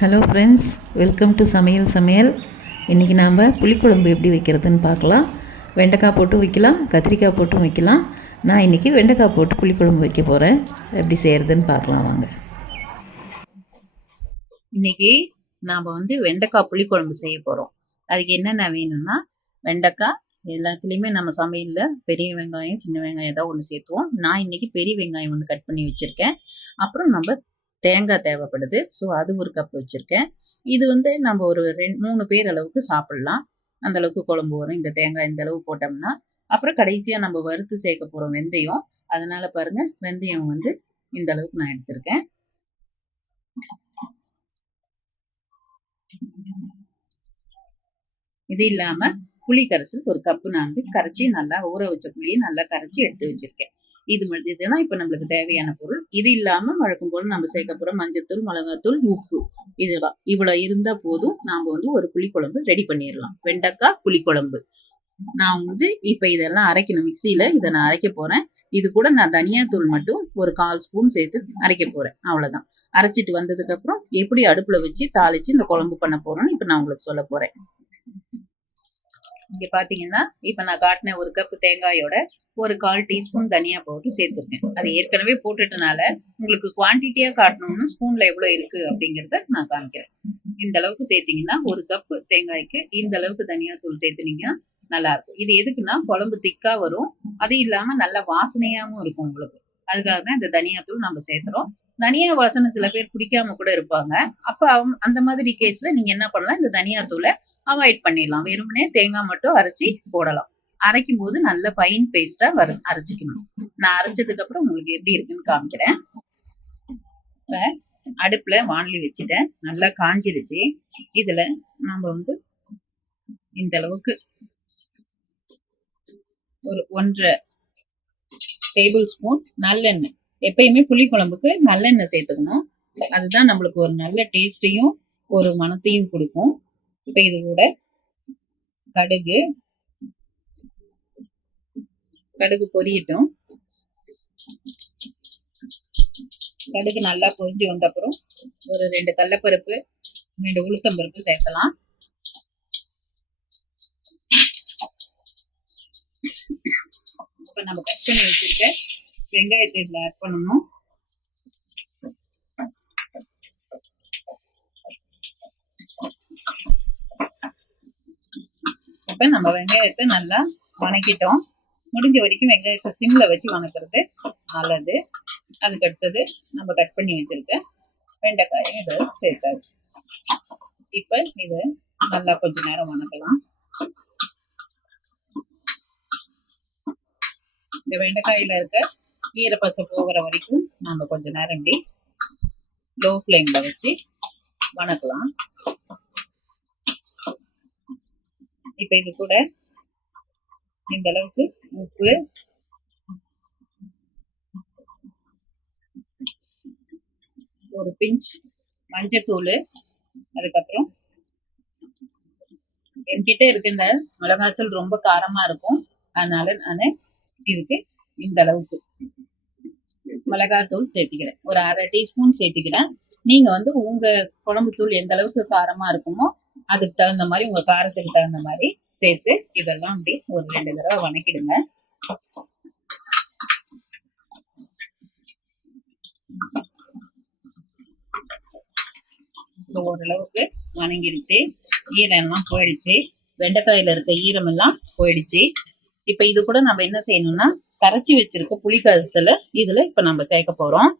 Hello friends, welcome to சமையல் சமையல். இன்றைக்கி நாம் புளிக்குழம்பு எப்படி வைக்கிறதுன்னு பார்க்கலாம். வெண்டைக்காய் போட்டு வைக்கலாம், கத்திரிக்காய் போட்டும் வைக்கலாம். நான் இன்றைக்கி வெண்டைக்காய் போட்டு புளிக்குழம்பு வைக்க போகிறேன். எப்படி செய்கிறதுன்னு பார்க்கலாம் வாங்க. இன்றைக்கி நாம் வெண்டைக்காய் புளிக்குழம்பு செய்ய போகிறோம். அதுக்கு என்னென்ன வேணும்னா, வெண்டைக்காய் எல்லாத்துலேயுமே நம்ம சமையலில் பெரிய வெங்காயம் சின்ன வெங்காயம் ஏதாவது ஒன்று சேர்த்துவோம். நான் இன்றைக்கி பெரிய வெங்காயம் ஒன்று கட் பண்ணி வச்சுருக்கேன். அப்புறம் நம்ம தேங்காய் தேவைப்படுது. ஸோ அது ஒரு கப் வச்சுருக்கேன். இது நம்ம ஒரு 3 பேர் அளவுக்கு சாப்பிட்லாம். அந்த அளவுக்கு குழம்பு வரும் இந்த தேங்காய் இந்த அளவு போட்டோம்னா. அப்புறம் கடைசியாக நம்ம வறுத்து சேர்க்க போகிறோம் வெந்தயம். அதனால் பாருங்கள், வெந்தயம் இந்த அளவுக்கு நான் எடுத்திருக்கேன். இது இல்லாமல் புளி கரைசல் ஒரு கப்பு நான் கரைச்சி நல்லா ஊற வச்ச புளியை நல்லா கரைச்சி எடுத்து வச்சுருக்கேன். இதுதான் இப்போ நம்மளுக்கு தேவையான பொருள். இது இல்லாமல் வழக்கம் போல் நம்ம சேர்க்க போகிற மஞ்சத்தூள், மிளகாத்தூள், உப்பு, இதெல்லாம் இவ்வளோ இருந்தால் போதும். நாம் ஒரு புளிக்குழம்பு ரெடி பண்ணிடலாம். வெண்டைக்காய் புளிக்குழம்பு. நான் இப்போ இதெல்லாம் அரைக்கணும். மிக்சியில் இதை நான் அரைக்க போகிறேன். இது கூட நான் தனியாத்தூள் மட்டும் ஒரு 1/4 ஸ்பூன் சேர்த்து அரைக்க போகிறேன். அவ்வளோதான். அரைச்சிட்டு வந்ததுக்கப்புறம் எப்படி அடுப்பில் வச்சு தாளித்து இந்த குழம்பு பண்ண போகிறோன்னு இப்போ நான் உங்களுக்கு சொல்ல போகிறேன். இங்க பாத்தீங்கன்னா, இப்ப நான் காட்டின ஒரு கப் தேங்காயோட ஒரு 1/4 டீஸ்பூன் தனியா பவுடர் சேர்த்திருக்கேன். அது ஏற்கனவே போட்டுட்டனால உங்களுக்கு குவான்டிட்டியா காட்டணும்னு ஸ்பூன்ல எவ்வளவு இருக்கு அப்படிங்கறத நான் காமிக்கிறேன். இந்த அளவுக்கு சேர்த்தீங்கன்னா, ஒரு கப் தேங்காய்க்கு இந்த அளவுக்கு தனியா தூள் சேர்த்துனீங்கன்னா நல்லா இருக்கும். இது எதுக்குன்னா குழம்பு திக்கா வரும். அது இல்லாம நல்ல வாசனையாவும் இருக்கும் உங்களுக்கு. அதுக்காக தான் இந்த தனியா தூள் நம்ம சேர்த்துறோம். தனியா வாசனை சில பேர் பிடிக்காம கூட இருப்பாங்க. அப்ப அந்த மாதிரி கேஸ்ல நீங்க என்ன பண்ணலாம், இந்த தனியா தூளை அவாய்ட் பண்ணிடலாம். வெறுமனே தேங்காய் மட்டும் அரைச்சி போடலாம். அரைக்கும் போது நல்ல ஃபைன் பேஸ்டா அரைச்சிக்கணும். நான் அரைச்சதுக்கு அப்புறம் உங்களுக்கு எப்படி இருக்குன்னு காமிக்கிறேன். இப்ப அடுப்புல வாணலி வச்சுட்டேன். நல்லா காஞ்சிருச்சு. இதுல நம்ம இந்த அளவுக்கு ஒரு 1.5 டேபிள் ஸ்பூன் நல்லெண்ணெய். எப்பயுமே புளி குழம்புக்கு நல்லெண்ணெய் சேர்த்துக்கணும். அதுதான் நம்மளுக்கு ஒரு நல்ல டேஸ்டையும் ஒரு மணத்தையும் கொடுக்கும். இப்ப இது கூட கடுகு பொரியட்டும். கடுகு நல்லா பொரிஞ்சு வந்த அப்புறம் ஒரு 2 கடலைப்பருப்பு 2 உளுத்தம்பருப்பு சேர்க்கலாம். இப்ப நம்ம கட் பண்ணி வச்சிருக்க வெங்காயத்தை இதுல ஆட் பண்ணணும். இப்ப நம்ம வெங்காயத்தை நல்லா வணக்கிட்டோம். முடிஞ்ச வரைக்கும் வெங்காயத்தை சிம்ல வச்சு வணக்கிறது நல்லது. அதுக்கு அடுத்தது நம்ம கட் பண்ணி வச்சிருக்க வெண்டைக்காயும் இதை சேர்த்தாச்சு. இப்ப இதை நல்லா கொஞ்ச நேரம் வணக்கலாம். இந்த வெண்டைக்காயில இருக்க ஈரப்பசை போகிற வரைக்கும் நம்ம கொஞ்ச நேரம் இப்படி லோ ஃப்ளேம்ல வச்சு வணக்கலாம். இப்ப இது கூட இந்த அளவுக்கு உப்பு, ஒரு பிஞ்ச் மஞ்சத்தூள், அதுக்கப்புறம் என்கிட்ட இருக்க இந்த மிளகாத்தூள் ரொம்ப காரமா இருக்கும். அதனால நான் இதுக்கு இந்த அளவுக்கு மிளகாத்தூள் சேர்த்துக்கிறேன். ஒரு 1/2 டீஸ்பூன் சேர்த்துக்கிறேன். நீங்க உங்க குழம்பு தூள் எந்த அளவுக்கு காரமா இருக்குமோ அதுக்கு தகுந்த மாதிரி, உங்க காரத்துக்கு தகுந்த மாதிரி சேர்த்து இதெல்லாம் அப்படி ஒரு 2 தடவை வணக்கிடுங்க. ஓரளவுக்கு வணங்கிடுச்சு. ஈரம் எல்லாம் போயிடுச்சு. வெண்டைக்காயில இருக்க ஈரம் எல்லாம் போயிடுச்சு. இப்ப இது கூட நம்ம என்ன செய்யணும்னா, கரைச்சி வச்சிருக்க புளி கரைசலை இதுல இப்ப நம்ம சேர்க்க போறோம்.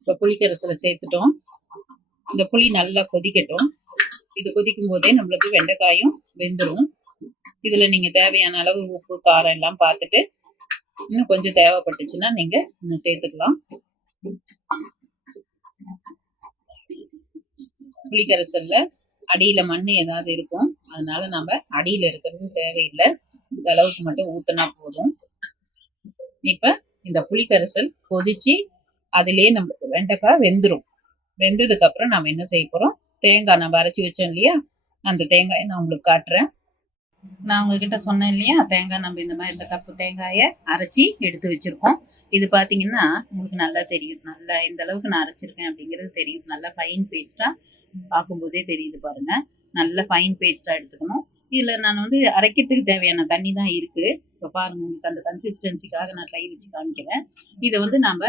இப்ப புளிக்கரைசலை சேர்த்துட்டோம். இந்த புளி நல்லா கொதிக்கட்டும். இது கொதிக்கும் போதே நம்மளுக்கு வெண்டைக்காயும் வெந்துடும். இதுல நீங்க தேவையான அளவு உப்பு காரம் எல்லாம் பார்த்துட்டு இன்னும் கொஞ்சம் தேவைப்பட்டுச்சுன்னா நீங்க இன்னும் சேர்த்துக்கலாம். புளிக்கரைசல்ல அடியில மண் ஏதாவது இருக்கும். அதனால நம்ம அடியில இருக்கிறது தேவையில்லை. இந்த அளவுக்கு மட்டும் ஊத்தினா போதும். இப்ப இந்த புளிக்கரைசல் கொதிச்சு அதுலயே நம்மளுக்கு வெண்டைக்காய் வெந்துடும். வெந்ததுக்கு அப்புறம் நம்ம என்ன செய்ய போறோம், தேங்காய் நம்ம அரைச்சி வச்சோம் இல்லையா, அந்த தேங்காயை நான் உங்களுக்கு காட்டுறேன். நான் உங்ககிட்ட சொன்னேன் இல்லையா, தேங்காய் நம்ம இந்த மாதிரி இந்த கப்பு தேங்காயை அரைச்சி எடுத்து வச்சிருக்கோம். இது பார்த்தீங்கன்னா உங்களுக்கு நல்லா தெரியும், நல்லா இந்த அளவுக்கு நான் அரைச்சிருக்கேன் அப்படிங்கிறது தெரியும். நல்லா ஃபைன் பேஸ்ட்டாக பார்க்கும்போதே தெரியுது பாருங்க. நல்ல ஃபைன் பேஸ்ட்டாக எடுத்துக்கணும். இதில் நான் வந்து அரைக்கிறதுக்கு தேவையான தண்ணி தான் இருக்குது. இப்போ பாருங்க, உங்களுக்கு அந்த கன்சிஸ்டன்சிக்காக நான் கை வச்சு காமிக்கிறேன். இதை வந்து நாம்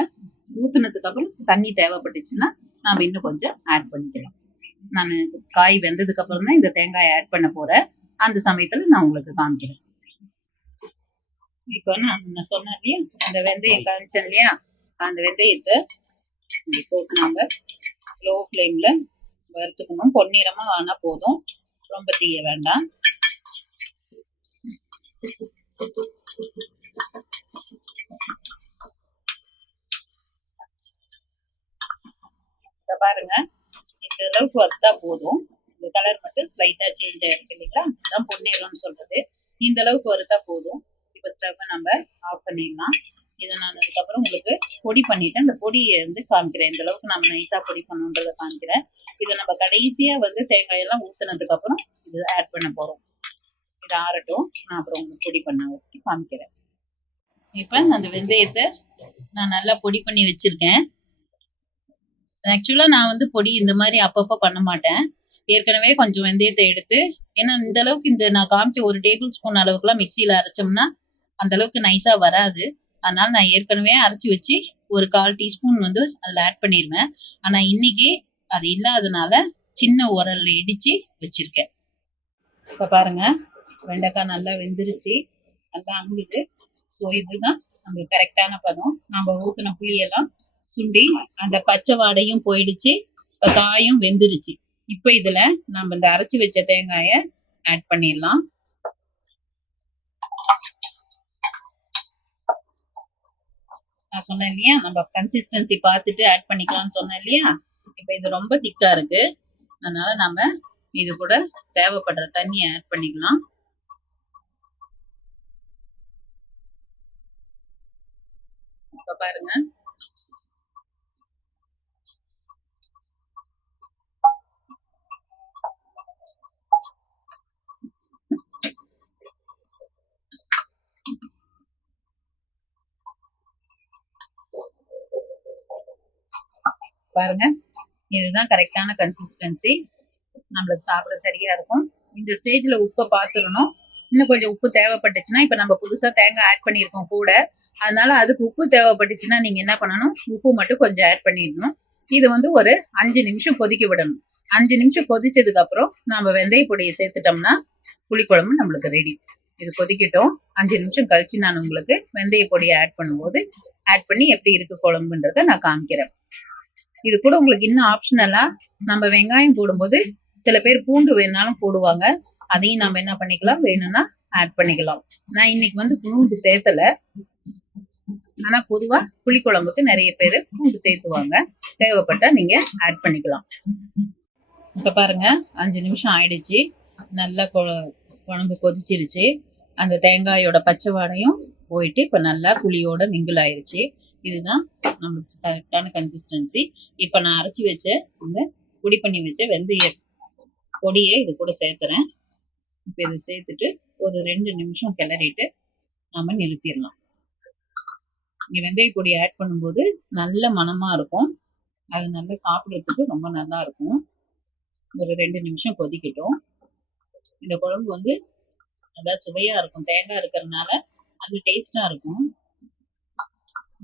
ஊற்றுனதுக்கு அப்புறம் தண்ணி தேவைப்பட்டுச்சுன்னா நாம் இன்னும் கொஞ்சம் ஆட் பண்ணிக்கலாம். நான் காய் வெந்ததுக்கு அப்புறம் தான் இந்த தேங்காயை ஆட் பண்ண போறேன். அந்த சமயத்துல நான் உங்களுக்கு காமிக்கிறேன். இப்போ நான் சொன்னேன் இல்லையா, அந்த வெந்தயம் காமிச்சேன் இல்லையா, அந்த வெந்தயத்தை போட்டு நம்ம லோ ஃப்ளேம்ல வறுத்துக்கணும். பொன்னிறமா ஆனா போதும், ரொம்ப தீய வேண்டாம். பாருங்க, இந்த அளவுக்கு வறுத்தா போதும். இந்த கலர் மட்டும் ஸ்லைட்டா சேஞ்ச் ஆயிருக்கு இல்லைங்களா, அதுதான் பொன்னிறம்னு சொல்றது. இந்த அளவுக்கு வறுத்தா போதும். இப்போ ஸ்டவ்வை நம்ம ஆஃப் பண்ணிடலாம். இதை நான் அதுக்கப்புறம் உங்களுக்கு பொடி பண்ணிட்டேன். இந்த பொடியை வந்து காமிக்கிறேன், இந்த அளவுக்கு நம்ம நைஸா பொடி பண்ணுன்றதை காமிக்கிறேன். இதை நம்ம கடைசியா வந்து தேங்காயெல்லாம் ஊத்துனதுக்கு அப்புறம் இது ஆட் பண்ண போறோம். இது ஆறட்டும், நான் அப்புறம் உங்களுக்கு பொடி பண்ண காமிக்கிறேன். இப்போ அந்த வெந்தயத்தை நான் நல்லா பொடி பண்ணி வச்சிருக்கேன். ஆக்சுவலா நான் வந்து பொடி இந்த மாதிரி அப்பப்போ பண்ண மாட்டேன். ஏற்கனவே கொஞ்சம் வெந்தயத்தை எடுத்து, ஏன்னா இந்த அளவுக்கு இந்த நான் காமிச்ச 1 டேபிள் ஸ்பூன் அளவுக்குலாம் மிக்சியில அரைச்சோம்னா அந்த அளவுக்கு நைஸா வராது. அதனால நான் ஏற்கனவே அரைச்சி வச்சு ஒரு 1/4 டீஸ்பூன் வந்து அதில் ஆட் பண்ணிடுவேன். ஆனா இன்னைக்கு அது இல்லாதனால சின்ன உரல்ல இடிச்சு வச்சிருக்கேன். இப்போ பாருங்க, வெண்டைக்காய் நல்லா வெந்துருச்சு, நல்லா அமுகுது. ஸோ இதுதான் நம்மளுக்கு கரெக்டான பதம். நம்ம ஊற்றின புளியெல்லாம் சுண்டி அந்த பச்சை வாடையும் போயிடுச்சு, இப்போ காயும் வெந்துருச்சு. இப்போ இதுல நம்ம இந்த அரைச்சி வச்ச தேங்காயை ஆட் பண்ணிடலாம். நான் சொன்னேன் இல்லையா, நம்ம கன்சிஸ்டன்சி பார்த்துட்டு ஆட் பண்ணிக்கலாம்னு சொன்னேன் இல்லையா. இப்போ இது ரொம்ப திக்கா இருக்கு, அதனால நம்ம இது கூட தேவைப்படுற தண்ணியை ஆட் பண்ணிக்கலாம். இப்போ பாருங்க, பாருங்க, இதுதான் கரெக்டான கன்சிஸ்டன்சி, நம்மளுக்கு சாப்பிட சரியா இருக்கும். இந்த ஸ்டேஜ்ல உப்பை பார்த்துடணும். இன்னும் கொஞ்சம் உப்பு தேவைப்பட்டுச்சுன்னா, இப்ப நம்ம புதுசா தேங்காய் ஆட் பண்ணியிருக்கோம் கூட, அதனால அதுக்கு உப்பு தேவைப்பட்டுச்சுன்னா நீங்க என்ன பண்ணணும், உப்பு மட்டும் கொஞ்சம் ஆட் பண்ணிடணும். இது வந்து ஒரு 5 நிமிஷம் கொதிக்க விடணும். 5 நிமிஷம் கொதிச்சதுக்கு அப்புறம் நம்ம வெந்தய பொடியை சேர்த்துட்டோம்னா புளிக்குழம்பு நம்மளுக்கு ரெடி. இது கொதிக்கட்டும். 5 நிமிஷம் கழிச்சு நான் உங்களுக்கு வெந்தய பொடியை ஆட் பண்ணும்போது ஆட் பண்ணி எப்படி இருக்கு குழம்புன்றத நான் காமிக்கிறேன். இது கூட உங்களுக்கு இன்னும் ஆப்ஷனலா நம்ம வெங்காயம் போடும்போது சில பேர் பூண்டு வேணாலும் போடுவாங்க, அதையும் நம்ம என்ன பண்ணிக்கலாம், வேணும்னா ஆட் பண்ணிக்கலாம். நான் இன்னைக்கு வந்து பூண்டு சேர்த்தல, ஆனா பொதுவா புளிக்குழம்புக்கு நிறைய பேர் பூண்டு சேர்த்துவாங்க. தேவைப்பட்டா நீங்க ஆட் பண்ணிக்கலாம். இப்ப பாருங்க, 5 நிமிஷம் ஆயிடுச்சு, நல்லா குழம்பு கொதிச்சிருச்சு. அந்த தேங்காயோட பச்சை வாடையும் போயிட்டு இப்ப நல்லா புளியோட மிங்கிள் ஆயிடுச்சு. இதுதான் நமக்கு கரெக்டான கன்சிஸ்டன்சி. இப்ப நான் அரைச்சி வச்ச இந்த பொடி பண்ணி வச்ச வெந்தய பொடியை இது கூட சேர்த்துறேன். இப்போ இதை சேர்த்துட்டு ஒரு 2 நிமிஷம் கிளறிட்டு நம்ம நிறுத்திடலாம். இங்கே வெந்தய பொடி ஆட் பண்ணும்போது நல்ல மனமா இருக்கும், அது நல்லா சாப்பிட்றதுக்கு ரொம்ப நல்லா இருக்கும். ஒரு 2 நிமிஷம் கொதிக்கட்டும். இந்த குழம்பு வந்து நல்லா சுவையா இருக்கும், தேங்காய் இருக்கிறதுனால அது டேஸ்டா இருக்கும்.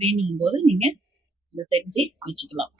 வேணும் போது நீங்க இதை செஞ்சு வச்சுக்கலாம்.